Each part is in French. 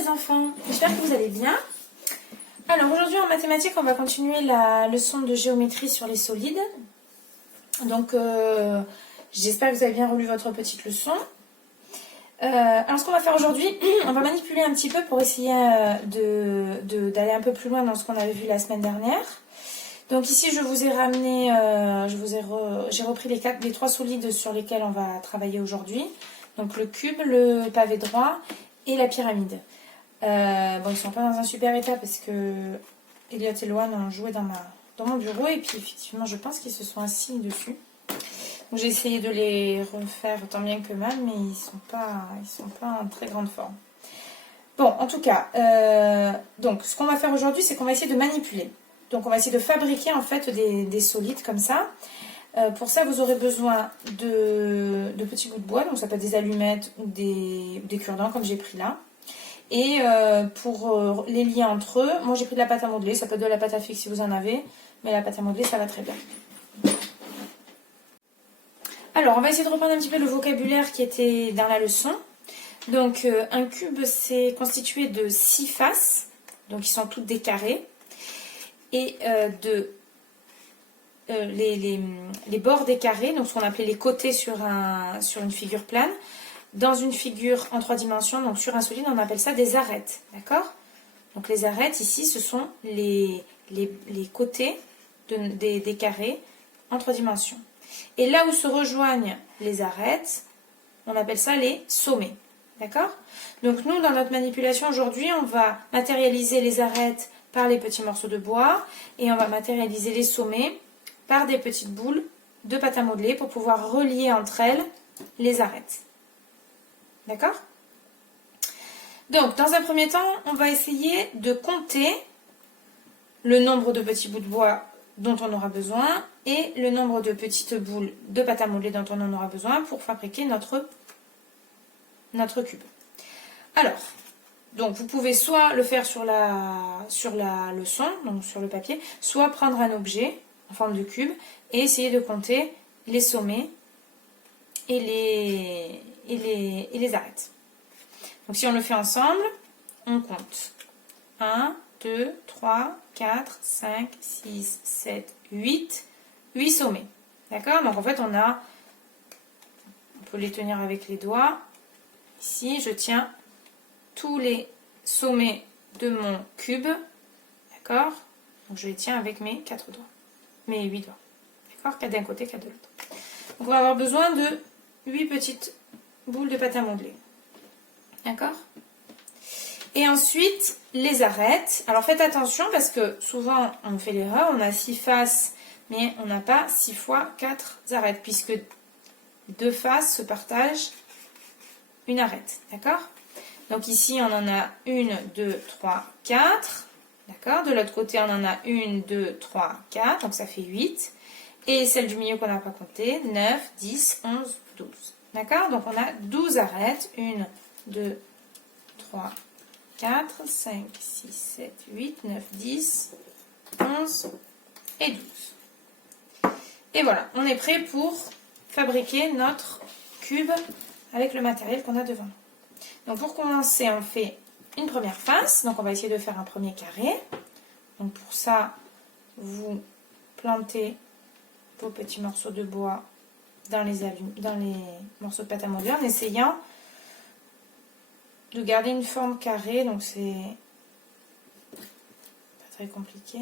les enfants, j'espère que vous allez bien. Alors aujourd'hui en mathématiques, on va continuer la leçon de géométrie sur les solides. Donc j'espère que vous avez bien relu votre petite leçon. Alors ce qu'on va faire aujourd'hui, on va manipuler un petit peu pour essayer d'aller un peu plus loin dans ce qu'on avait vu la semaine dernière. Donc ici je vous ai ramené, j'ai repris les trois solides sur lesquels on va travailler aujourd'hui. Donc le cube, le pavé droit et la pyramide. Bon, ils sont pas dans un super état parce que Elliot et Loane ont joué dans mon bureau et puis effectivement je pense qu'ils se sont assis dessus. Donc j'ai essayé de les refaire tant bien que mal, mais ils sont pas en très grande forme. Bon, en tout cas, donc ce qu'on va faire aujourd'hui, c'est qu'on va essayer de manipuler. Donc on va essayer de fabriquer en fait des solides comme ça. Pour ça, vous aurez besoin de petits bouts de bois, donc ça peut être des allumettes ou des cure-dents comme j'ai pris là. Et pour les lier entre eux, moi j'ai pris de la pâte à modeler, ça peut être de la pâte à fixe si vous en avez, mais la pâte à modeler ça va très bien. Alors on va essayer de reprendre un petit peu le vocabulaire qui était dans la leçon. Donc un cube c'est constitué de 6 faces, donc ils sont toutes des carrés, et les bords des carrés, donc ce qu'on appelait les côtés sur une figure plane. Dans une figure en 3 dimensions, donc sur un solide, on appelle ça des arêtes, d'accord? Donc les arêtes, ici, ce sont les côtés des carrés en 3 dimensions. Et là où se rejoignent les arêtes, on appelle ça les sommets, d'accord? Donc nous, dans notre manipulation aujourd'hui, on va matérialiser les arêtes par les petits morceaux de bois et on va matérialiser les sommets par des petites boules de pâte à modeler pour pouvoir relier entre elles les arêtes. D'accord? Donc, dans un premier temps, on va essayer de compter le nombre de petits bouts de bois dont on aura besoin et le nombre de petites boules de pâte à modeler dont on en aura besoin pour fabriquer notre cube. Alors, donc vous pouvez soit le faire sur la leçon, donc sur le papier, soit prendre un objet en forme de cube et essayer de compter les sommets et les arêtes. Donc si on le fait ensemble, on compte 1, 2, 3, 4, 5, 6, 7, 8 sommets. D'accord? Donc en fait on peut les tenir avec les doigts. Ici je tiens tous les sommets de mon cube. D'accord? Donc je les tiens avec mes 4 doigts. Mes 8 doigts. D'accord? 4 d'un côté, 4 de l'autre. Donc on va avoir besoin de 8 petites boules de pâte à modeler. D'accord? Et ensuite, les arêtes. Alors faites attention parce que souvent on fait l'erreur, on a 6 faces, mais on n'a pas 6 fois 4 arêtes, puisque 2 faces se partagent une arête. D'accord? Donc ici on en a 1, 2, 3, 4. D'accord? De l'autre côté on en a 1, 2, 3, 4. Donc ça fait 8. Et celle du milieu qu'on n'a pas compté, 9, 10, 11, 12. D'accord? Donc on a 12 arêtes. 1, 2, 3, 4, 5, 6, 7, 8, 9, 10, 11 et 12. Et voilà, on est prêt pour fabriquer notre cube avec le matériel qu'on a devant nous. Donc pour commencer, on fait une première face. Donc on va essayer de faire un premier carré. Donc pour ça, vous plantez vos petits morceaux de bois dans les morceaux de pâte à modeler en essayant de garder une forme carrée. Donc c'est pas très compliqué.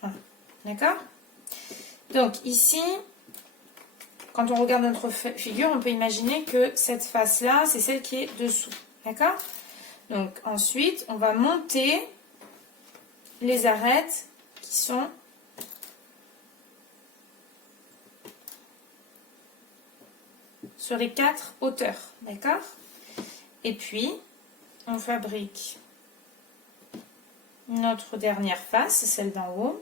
Voilà. D'accord? Donc ici, quand on regarde notre figure, on peut imaginer que cette face-là, c'est celle qui est dessous. D'accord? Donc ensuite, on va monter les arêtes qui sont sur les 4 hauteurs. D'accord? Et puis, on fabrique notre dernière face, celle d'en haut.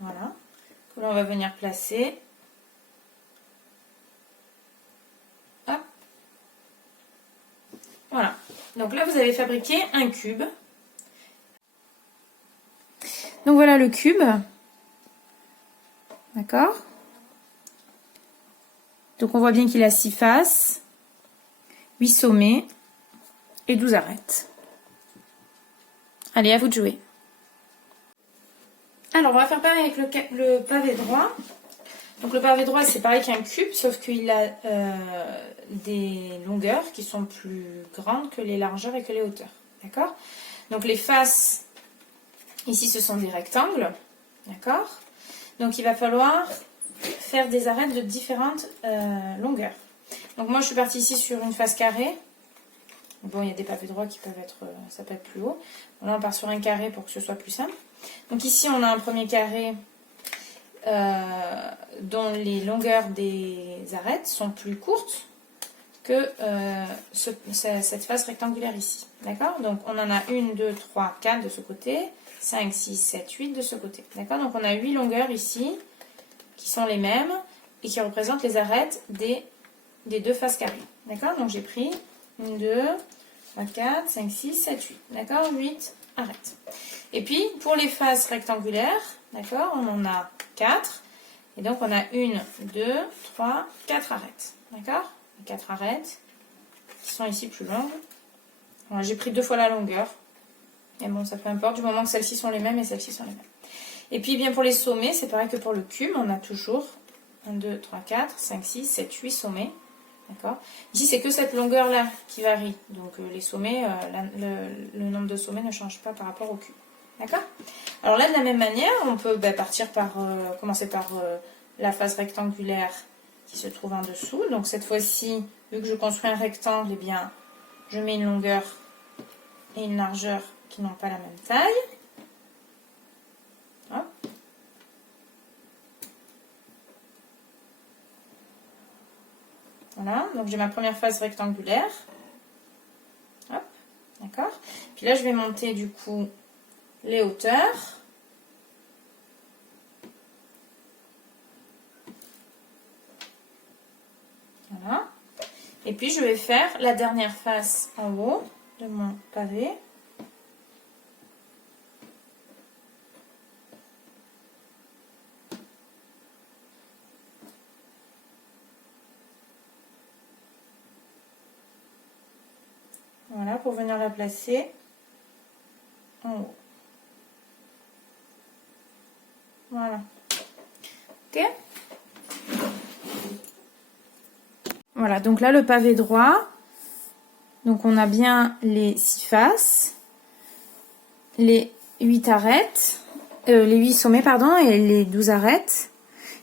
Voilà. Que l'on va venir placer. Hop. Voilà. Donc là, vous avez fabriqué un cube. Donc voilà le cube. D'accord? Donc on voit bien qu'il a 6 faces, 8 sommets et 12 arêtes. Allez, à vous de jouer. Alors, on va faire pareil avec le pavé droit. Donc le pavé droit, c'est pareil qu'un cube, sauf qu'il a des longueurs qui sont plus grandes que les largeurs et que les hauteurs. D'accord? Donc les faces, ici, ce sont des rectangles. D'accord? Donc il va falloir faire des arêtes de différentes longueurs. Donc moi, je suis partie ici sur une face carrée. Bon, il y a des pavés droits qui peuvent être, ça peut être plus haut. Bon, là, on part sur un carré pour que ce soit plus simple. Donc ici, on a un premier carré dont les longueurs des arêtes sont plus courtes que cette face rectangulaire ici. D'accord? Donc on en a 1, 2, 3, 4 de ce côté, 5, 6, 7, 8 de ce côté. D'accord? Donc on a 8 longueurs ici qui sont les mêmes et qui représentent les arêtes des 2 faces carrées. D'accord? Donc j'ai pris 1, 2, 3, 4, 5, 6, 7, 8. D'accord? 8 arêtes. Et puis pour les faces rectangulaires, d'accord, on en a 4. Et donc on a 1, 2, 3, 4 arêtes. D'accord? 4 arêtes qui sont ici plus longues. Voilà, j'ai pris 2 fois la longueur. Et bon, ça peu importe, du moment que celles-ci sont les mêmes et celles-ci sont les mêmes. Et puis bien pour les sommets, c'est pareil que pour le cube, on a toujours 1, 2, 3, 4, 5, 6, 7, 8 sommets. D'accord? Ici, c'est que cette longueur-là qui varie. Donc les sommets, le nombre de sommets ne change pas par rapport au cube. D'accord? Alors là, de la même manière, on peut partir par commencer par la face rectangulaire qui se trouve en dessous. Donc cette fois-ci, vu que je construis un rectangle, eh bien, je mets une longueur et une largeur qui n'ont pas la même taille. Hop. Voilà, donc j'ai ma première face rectangulaire. Hop, d'accord. Puis là, je vais monter du coup les hauteurs. Voilà. Et puis je vais faire la dernière face en haut de mon pavé. Voilà, pour venir la placer en haut. Voilà. Ok? Voilà, donc là, le pavé droit. Donc, on a bien les 6 faces, les 8 arêtes, les 8 sommets, pardon, et les 12 arêtes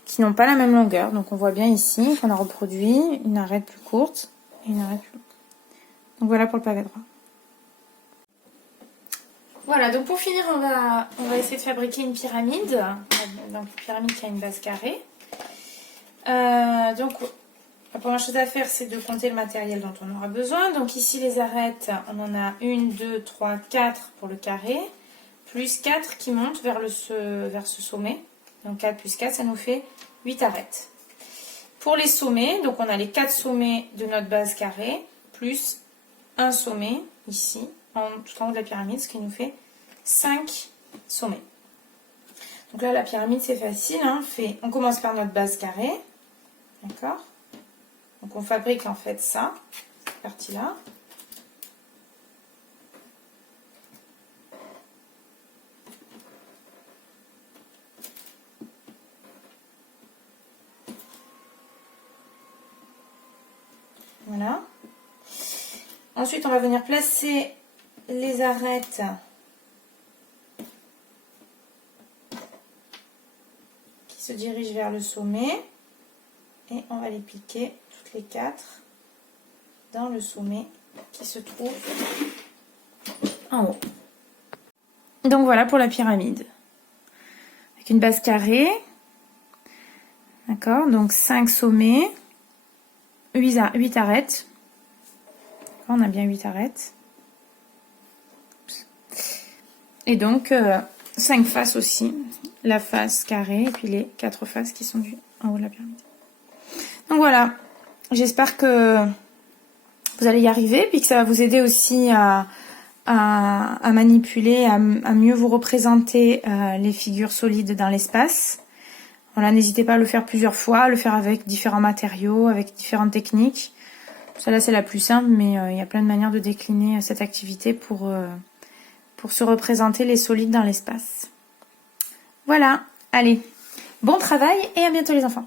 qui n'ont pas la même longueur. Donc, on voit bien ici qu'on a reproduit une arête plus courte et une arête plus longue. Donc, voilà pour le pavé droit. Voilà, donc pour finir, on va essayer de fabriquer une pyramide. Donc, une pyramide qui a une base carrée. Donc, la première chose à faire, c'est de compter le matériel dont on aura besoin. Donc ici, les arêtes, on en a 1, 2, 3, 4 pour le carré, plus 4 qui montent vers ce sommet. Donc 4 plus 4, ça nous fait 8 arêtes. Pour les sommets, donc on a les 4 sommets de notre base carrée, plus un sommet ici, tout en haut de la pyramide, ce qui nous fait 5 sommets. Donc là, la pyramide, c'est facile. Hein, on commence par notre base carrée. D'accord ? Donc on fabrique en fait ça, cette partie-là. Voilà. Ensuite, on va venir placer les arêtes qui se dirigent vers le sommet. Et on va les piquer toutes les 4 dans le sommet qui se trouve en haut. Donc voilà pour la pyramide. Avec une base carrée. D'accord, donc 5 sommets, 8 arêtes. On a bien 8 arêtes. Et donc 5 faces aussi. La face carrée et puis les 4 faces qui sont en haut de la pyramide. Donc voilà, j'espère que vous allez y arriver, puis que ça va vous aider aussi à manipuler, à mieux vous représenter les figures solides dans l'espace. Voilà, n'hésitez pas à le faire plusieurs fois, à le faire avec différents matériaux, avec différentes techniques. Celle-là, c'est la plus simple, mais il y a plein de manières de décliner cette activité pour se représenter les solides dans l'espace. Voilà, allez, bon travail et à bientôt les enfants.